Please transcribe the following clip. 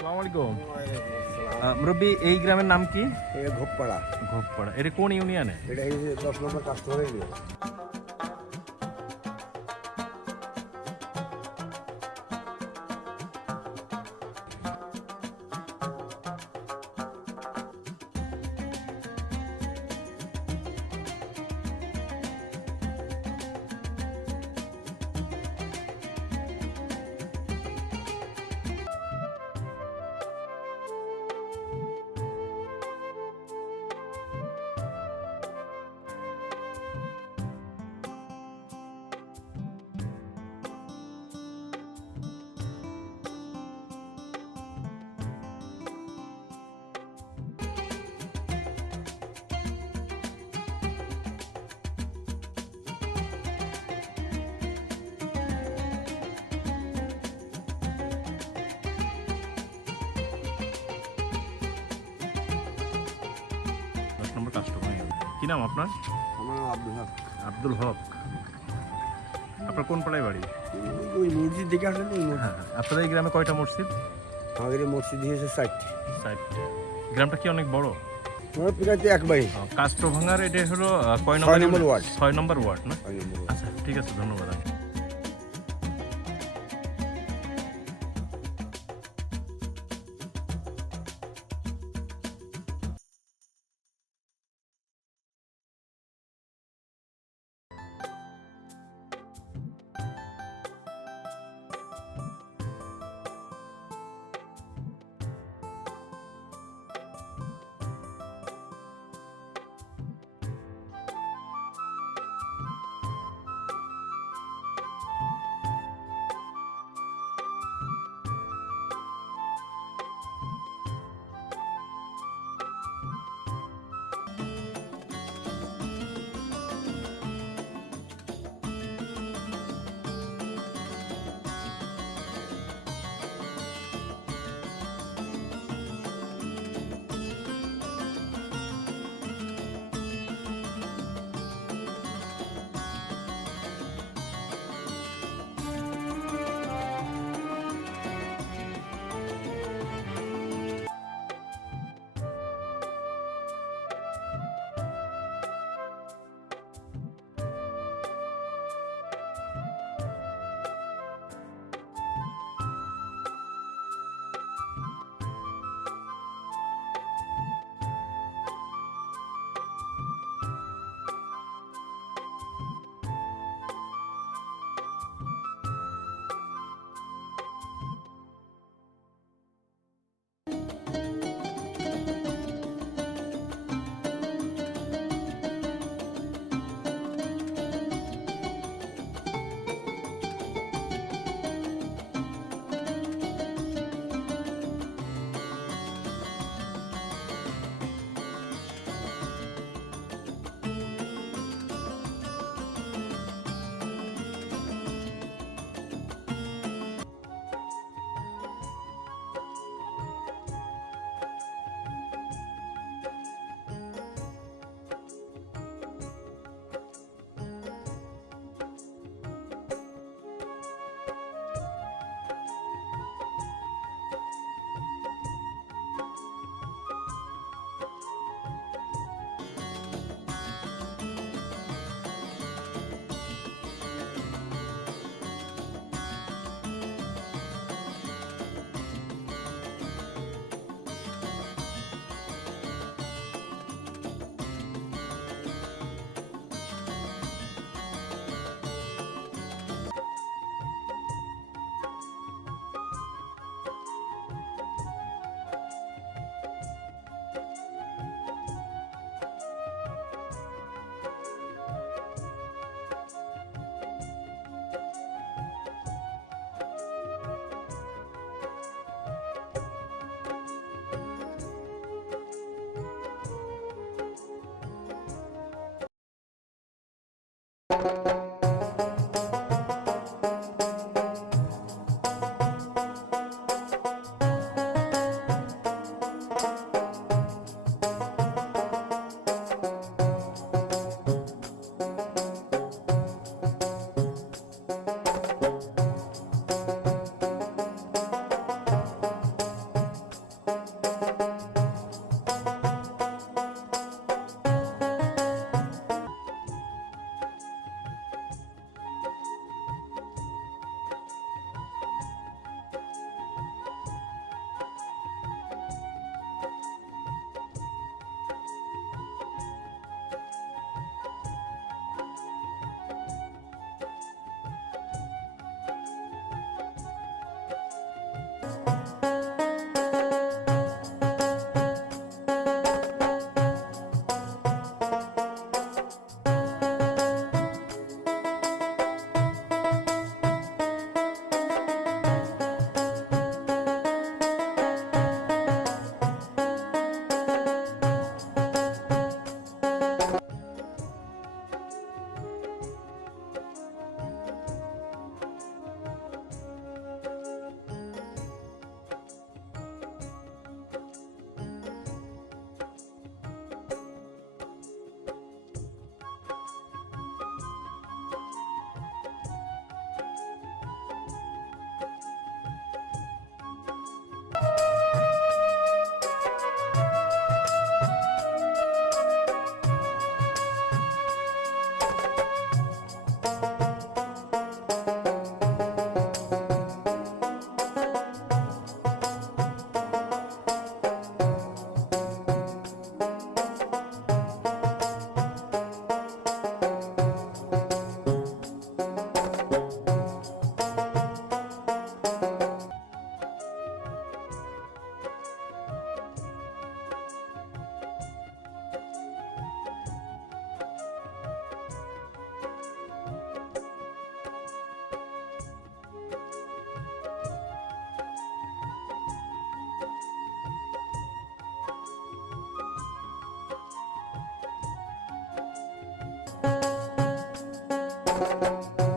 আসসালামু আলাইকুম আহ, এই গ্রামের নাম কি? ঘোপপাড়া। ঘোপপাড়া। এটা কোন ইউনিয়নে? এটা এই দশ নম্বর কাস্টমার নাম আপনার? আমার নাম আব্দুল হক। আব্দুল হক। আপনার কোন পাড়ায় বাড়ি? ওই মসজিদ দেখে আসেন হ্যাঁ আপনাদের এই গ্রামে কয়টা মসজিদ? আমাদের এই মসজিদ দিয়েছে ষাটটি। ষাটটি। গ্রামটা কি অনেক বড়? এক কাস্টভাঙ্গার এটা হলো কয় নম্বর ওয়ার্ড। ছয় নম্বর ওয়ার্ড না। আচ্ছা ঠিক আছে ধন্যবাদ। আচ্ছা